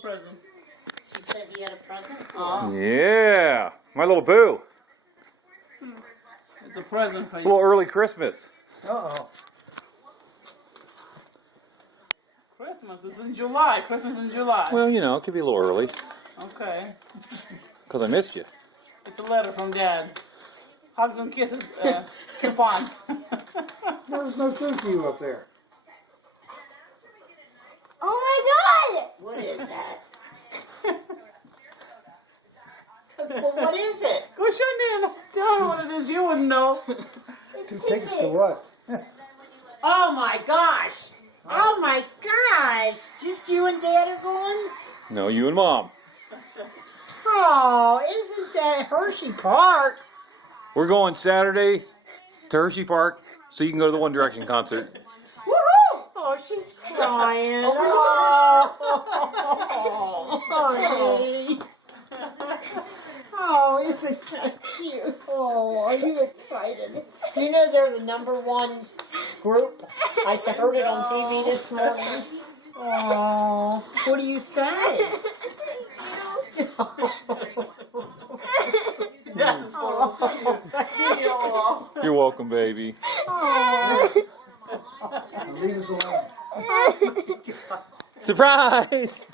present. She said you had a present. Oh, Yeah, my little boo. it's a present for A you. little early Christmas. Uh-oh. Christmas is in July. Christmas in July. Well, you know, it could be a little early Okay. because I missed you. It's a letter from Dad. Hugs and kisses. Coupon. There's no food for you up there. Oh my God! What is that? Well, what is it? What's your name? Tell me what it is. You wouldn't know. Two tickets to what? Oh my gosh! Oh my gosh! Just you and Dad are going? No, you and Mom. Oh, isn't that Hershey Park? We're going Saturday to Hershey Park so you can go to the One Direction concert. Woohoo! Oh, she's crying. Oh, honey. Oh, isn't that cute? Oh, are you excited? Do you know they're the #1 group? I heard it on TV this morning. Oh, what do you say? Yes. Oh. You're welcome, baby. Oh. Leave us alone. Surprise!